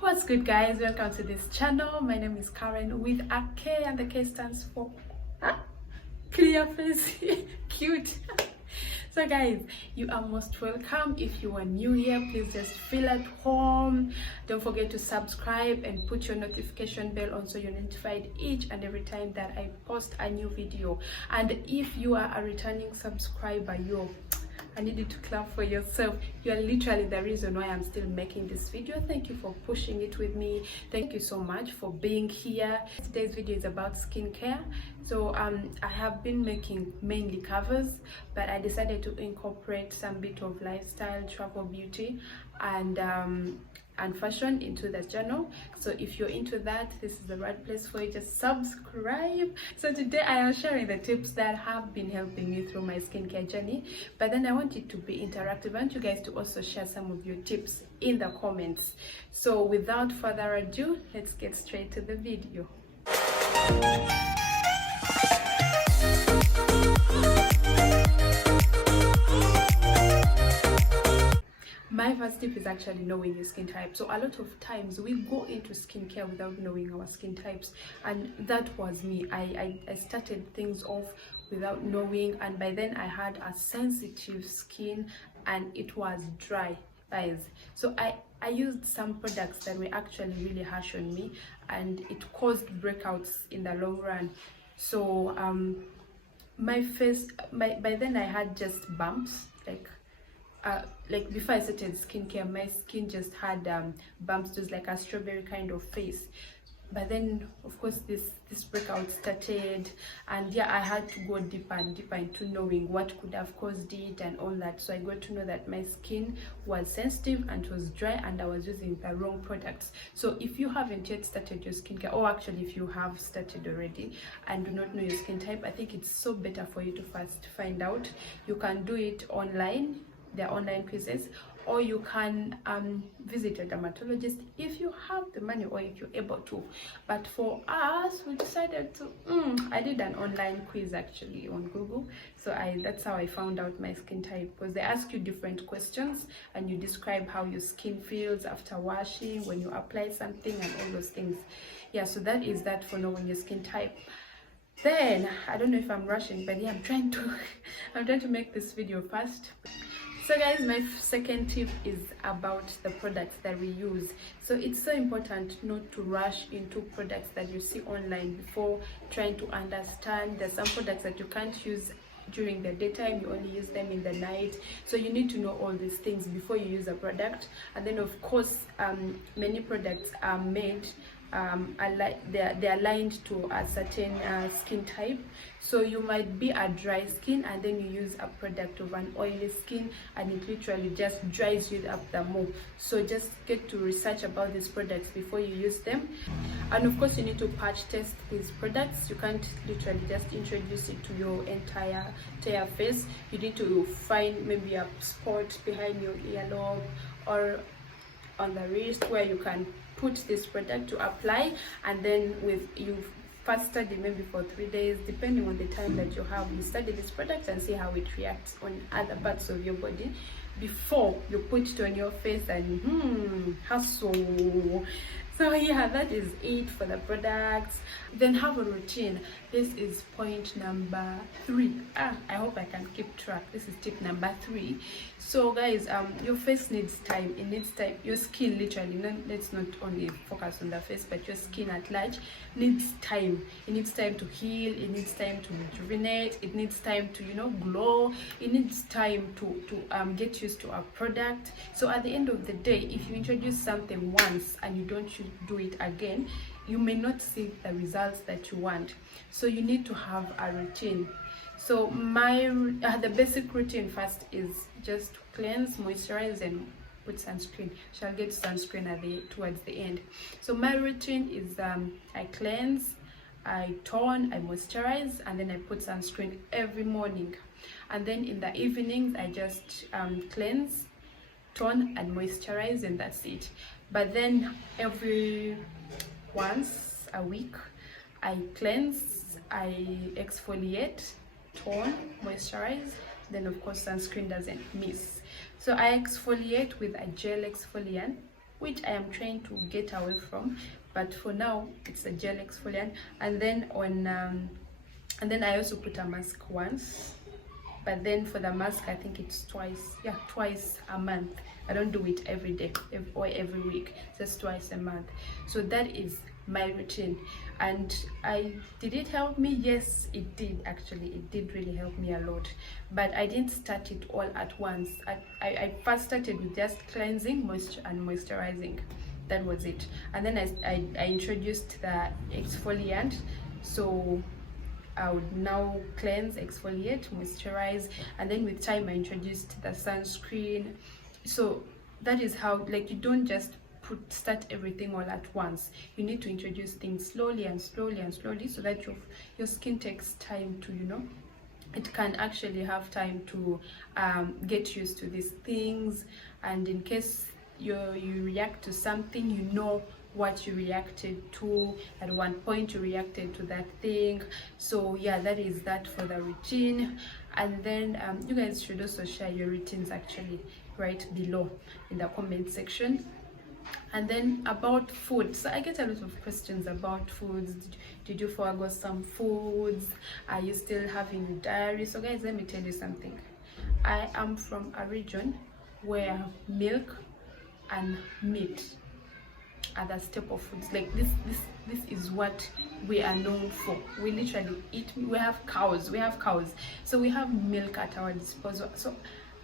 What's good, guys? Welcome to this channel. My name is Karen with a K, and the K stands for clear face. Cute. So guys, you are most welcome. If you are new here, please just feel at home. Don't forget to subscribe and put your notification bell on so you're notified each and every time that I post a new video. And if you are a returning subscriber, I need you to clap for yourself. You are literally the reason why I'm still making this video. Thank you for pushing it with me. Thank you so much for being here. Today's video is about skincare. So I have been making mainly covers, but I decided to incorporate some bit of lifestyle, travel, beauty, and fashion into the channel. So if you're into that, this is the right place for you. Just subscribe. So today I am sharing the tips that have been helping me through my skincare journey, but then I want it to be interactive. I want you guys to also share some of your tips in the comments. So without further ado, let's get straight to the video. My first tip is actually knowing your skin type. So a lot of times we go into skincare without knowing our skin types, and that was me. I started things off without knowing, and by then I had a sensitive skin and it was dry, guys. So I used some products that were actually really harsh on me, and it caused breakouts in the long run. So my face, by then I had just bumps, like before I started skincare, my skin just had bumps, just like a strawberry kind of face. But then of course this breakout started, and yeah, I had to go deeper and deeper into knowing what could have caused it and all that. So I got to know that my skin was sensitive and it was dry, and I was using the wrong products. So if you haven't yet started your skincare, or actually if you have started already and do not know your skin type, I think it's so better for you to first find out. You can do it online. There are online quizzes, or you can visit a dermatologist if you have the money or if you're able to. But for us, we decided to I did an online quiz actually on Google. So that's how I found out my skin type, because they ask you different questions and you describe how your skin feels after washing, when you apply something, and all those things. Yeah, so that is that for knowing your skin type. Then I don't know if I'm rushing, but yeah, I'm trying to make this video fast. So guys, my second tip is about the products that we use. So it's so important not to rush into products that you see online before trying to understand. There's some products that you can't use during the daytime, you only use them in the night. So you need to know all these things before you use a product. And then of course, many products are made they're aligned to a certain skin type. So you might be a dry skin, and then you use a product of an oily skin, and it literally just dries you up the more. So just get to research about these products before you use them. And of course, you need to patch test these products. You can't literally just introduce it to your entire face. You need to find maybe a spot behind your earlobe or on the wrist where you can put this product to apply, and then you first study maybe for 3 days, depending on the time that you have. You study this product and see how it reacts on other parts of your body before you put it on your face and hustle. So yeah, that is it for the products. Then have a routine. This is point number 3. I hope I can keep track. This is tip number 3. So guys, your face needs time. It needs time. Your skin literally, let's not only focus on the face, but your skin at large needs time. It needs time to heal. It needs time to rejuvenate. It needs time to glow. It needs time to get used to a product. So at the end of the day, if you introduce something once and you don't do it again, you may not see the results that you want. So you need to have a routine. So the basic routine first is just to cleanse, moisturize, and put sunscreen. Shall get sunscreen towards the end. So my routine is I cleanse, I tone, I moisturize, and then I put sunscreen every morning. And then in the evenings, I just cleanse, tone, and moisturize, and that's it. But then every once a week, I cleanse, I exfoliate, tone, moisturize, then of course sunscreen doesn't miss. So I exfoliate with a gel exfoliant which I am trying to get away from, but for now it's a gel exfoliant. And then and then I also put a mask once, but then for the mask I think it's twice a month. I don't do it every day or every week, just twice a month. So that is my routine. And did it help me? Yes, it did. Actually, it did really help me a lot, but I didn't start it all at once. I first started with just cleansing, moisture and moisturizing. That was it. And then I introduced the exfoliant. So I would now cleanse, exfoliate, moisturize, and then with time I introduced the sunscreen. So that is how, like, you don't just start everything all at once. You need to introduce things slowly and slowly and slowly, so that your skin takes time to, you know, it can actually have time to get used to these things. And in case you react to something, you know what you reacted to. At one point you reacted to that thing. So yeah, that is that for the routine. And then you guys should also share your routines actually right below in the comment section. And then about food, so I get a lot of questions about foods. Did you forgo some foods? Are you still having diarrhea? So guys, let me tell you something. I am from a region where milk and meat are the staple foods. Like this is what we are known for. We literally eat. We have cows, so we have milk at our disposal. So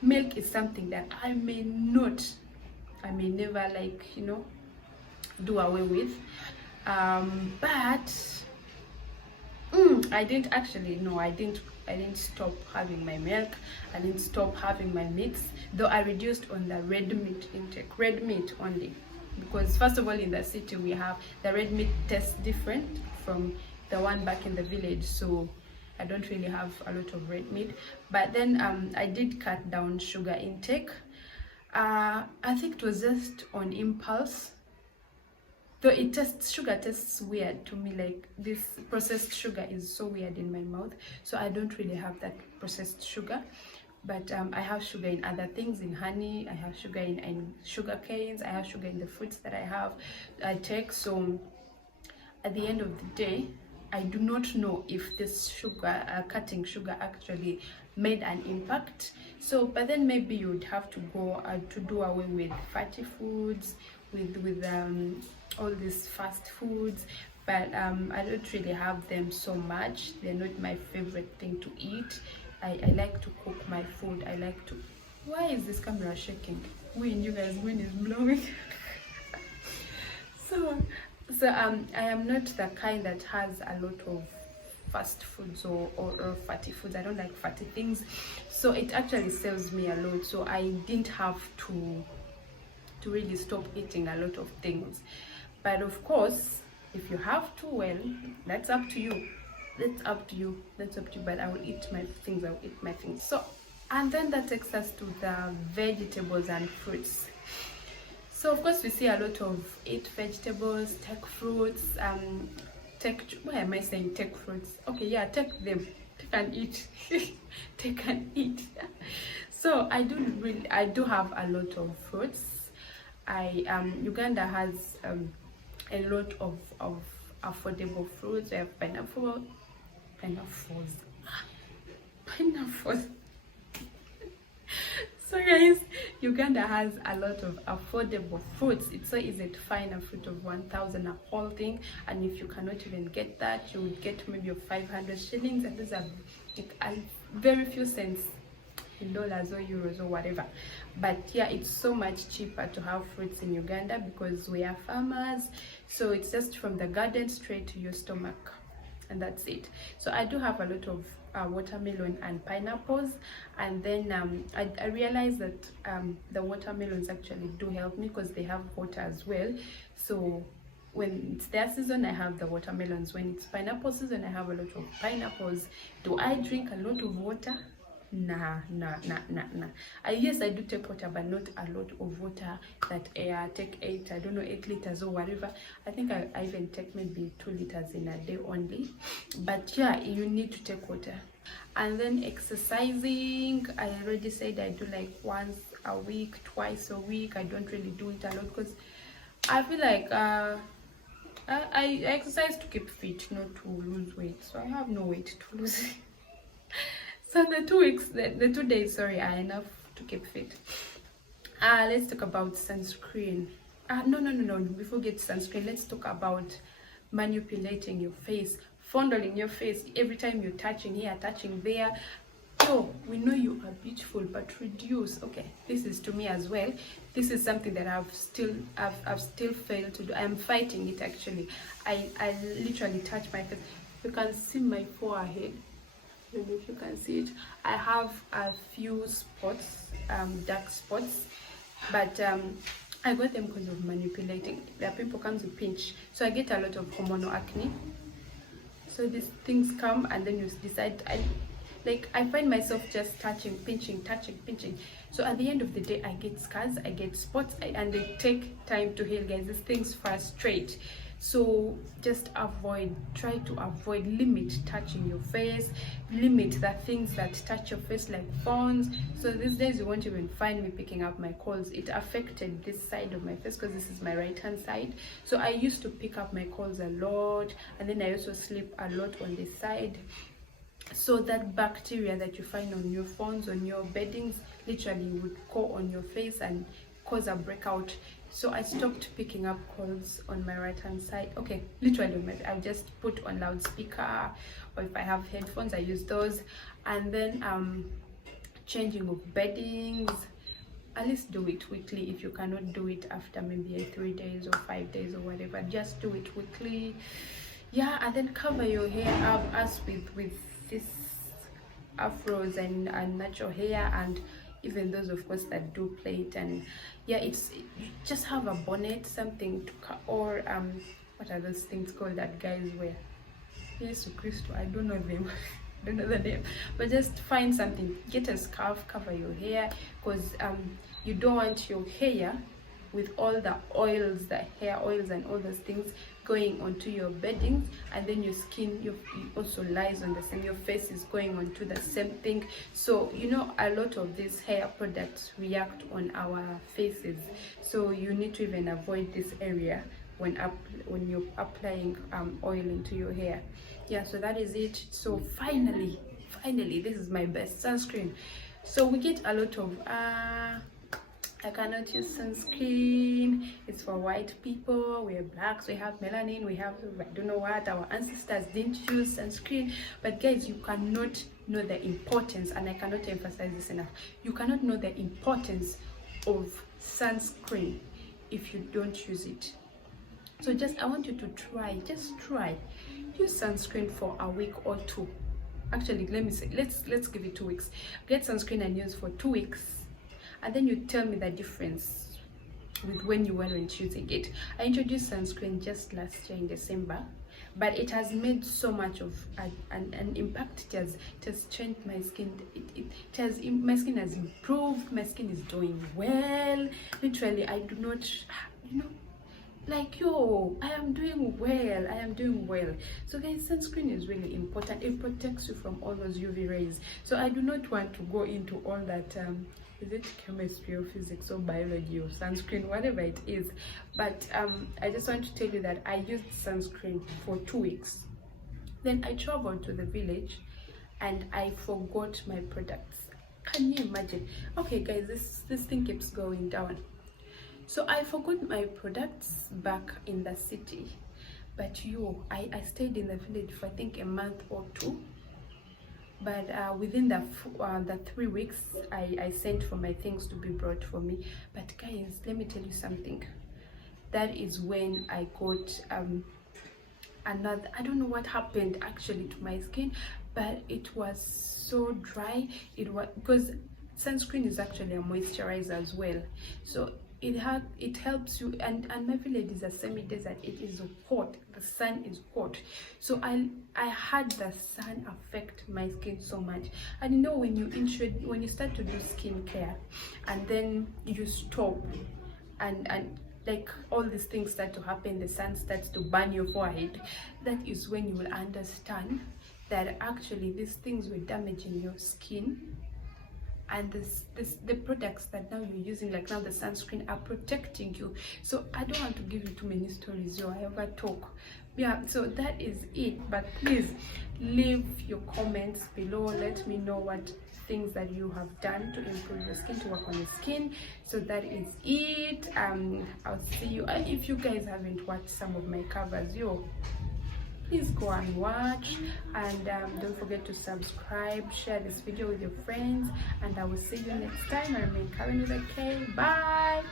milk is something that I may never, like, you know, do away with. But I didn't stop having my milk. I didn't stop having my meats, though I reduced on the red meat intake, red meat only, because first of all, in the city we have the red meat tastes different from the one back in the village, so I don't really have a lot of red meat. But then I did cut down sugar intake. I think it was just on impulse, though sugar tastes weird to me. Like, this processed sugar is so weird in my mouth, so I don't really have that processed sugar. But I have sugar in other things, in honey, I have sugar in sugar canes, I have sugar in the fruits that I take. So at the end of the day, I do not know if this cutting sugar actually made an impact. So, but then maybe you would have to go to do away with fatty foods, with all these fast foods. But I don't really have them so much. They're not my favorite thing to eat. I like to cook my food. I like to. Why is this camera shaking? Wind, you guys, wind is blowing. So I am not the kind that has a lot of fast foods or fatty foods. I don't like fatty things, so it actually saves me a lot. So I didn't have to really stop eating a lot of things. But of course, if you have to, well, that's up to you. But I will eat my things. So, and then that takes us to the vegetables and fruits. So of course we see a lot of eat vegetables, take fruits, why am I saying take fruits? Okay, yeah, take them, take and eat. Take and eat. So I do have a lot of fruits. Uganda has a lot of affordable fruits. We have pineapples. So guys, Uganda has a lot of affordable fruits. It's so easy to find a fruit of 1,000, a whole thing, and if you cannot even get that, you would get maybe 500 shillings, and those are like very few cents in dollars or euros or whatever. But yeah, it's so much cheaper to have fruits in Uganda because we are farmers. So it's just from the garden straight to your stomach, and that's it. So I do have a lot of watermelon and pineapples. And then I realized that the watermelons actually do help me because they have water as well. So when it's their season, I have the watermelons. When it's pineapple season, I have a lot of pineapples. Do I drink a lot of water? Nah. Yes, I do take water, but not a lot of water that I take 8 liters or whatever. I think I even take maybe 2 liters in a day only. But yeah, you need to take water. And then exercising, I already said I do like once a week, twice a week. I don't really do it a lot because I feel like I exercise to keep fit, not to lose weight. So I have no weight to lose. So the 2 weeks, the 2 days, sorry, are enough to keep fit. Let's talk about sunscreen. No. Before we get to sunscreen, let's talk about manipulating your face, fondling your face every time you're touching here, touching there. So we know you are beautiful, but reduce. Okay, this is to me as well. This is something that I've still failed to do. I'm fighting it actually. I literally touch my face. You can see my forehead. I don't know if you can see it. I have a few spots, dark spots, but I got them because of manipulating. There are people comes with pinch, so I get a lot of hormonal acne. So these things come, and then you decide. I find myself just touching, pinching, touching, pinching. So at the end of the day, I get scars, I get spots, and they take time to heal, guys. These things frustrate. So just try to avoid, limit touching your face, limit the things that touch your face like phones. So these days you won't even find me picking up my calls. It affected this side of my face because this is my right hand side. So I used to pick up my calls a lot, and then I also sleep a lot on this side. So that bacteria that you find on your phones, on your beddings, literally would go on your face and cause a breakout. So I stopped picking up calls on my right hand side. Okay, literally I just put on loudspeaker, or if I have headphones I use those. And then changing of beddings, at least do it weekly. If you cannot do it after maybe 3 days or 5 days or whatever, just do it weekly. Yeah, and then cover your hair up as with this afros and natural hair, and even those of course that do plait. And yeah, it's just have a bonnet, something to or what are those things called that guys wear? Yes, Christo, I don't know them. I don't know the name, but just find something, get a scarf, cover your hair, because you don't want your hair with all the oils, the hair oils and all those things going onto your bedding, and then your skin also lies on the same, your face is going onto the same thing. So you know, a lot of these hair products react on our faces, so you need to even avoid this area when you're applying oil into your hair. Yeah, so that is it. So finally this is my best sunscreen. So we get a lot of I cannot use sunscreen, it's for white people, we're blacks, we have melanin, we have I don't know what, our ancestors didn't use sunscreen. But guys, you cannot know the importance, and I cannot emphasize this enough, you cannot know the importance of sunscreen if you don't use it. So I want you to try use sunscreen for a week or two. Actually, let me say, let's give it 2 weeks. Get sunscreen and use for 2 weeks, and then you tell me the difference with when you weren't using it. I introduced sunscreen just last year in December, but it has made so much of an impact. It has changed my skin. My skin has improved. My skin is doing well. Literally, I do not, like, I am doing well. So guys, sunscreen is really important. It protects you from all those UV rays. So I do not want to go into all that is it chemistry or physics or biology or sunscreen, whatever it is, but I just want to tell you that I used sunscreen for 2 weeks. Then I traveled to the village and I forgot my products. Can you imagine? Okay guys, this thing keeps going down. So I forgot my products back in the city, but I stayed in the village for I think a month or 2. But within the 3 weeks, I sent for my things to be brought for me. But guys, let me tell you something. That is when I got another, I don't know what happened actually to my skin, but it was so dry. It was because sunscreen is actually a moisturizer as well. So it helps you, and my village is a semi-desert. It is hot, the sun is hot, so I had the sun affect my skin so much. And you know, when you start to do skincare and then you stop and like all these things start to happen, the sun starts to burn your forehead, that is when you will understand that actually these things were damaging your skin and the products that now you're using, like now the sunscreen, are protecting you. So I don't want to give you too many stories I ever talk. Yeah, so that is it. But please leave your comments below. Let me know what things that you have done to improve your skin, to work on your skin. So that is it. I'll see you. If you guys haven't watched some of my covers, please go and watch, and don't forget to subscribe, share this video with your friends, and I will see you next time. I remain Karen with a K. Bye.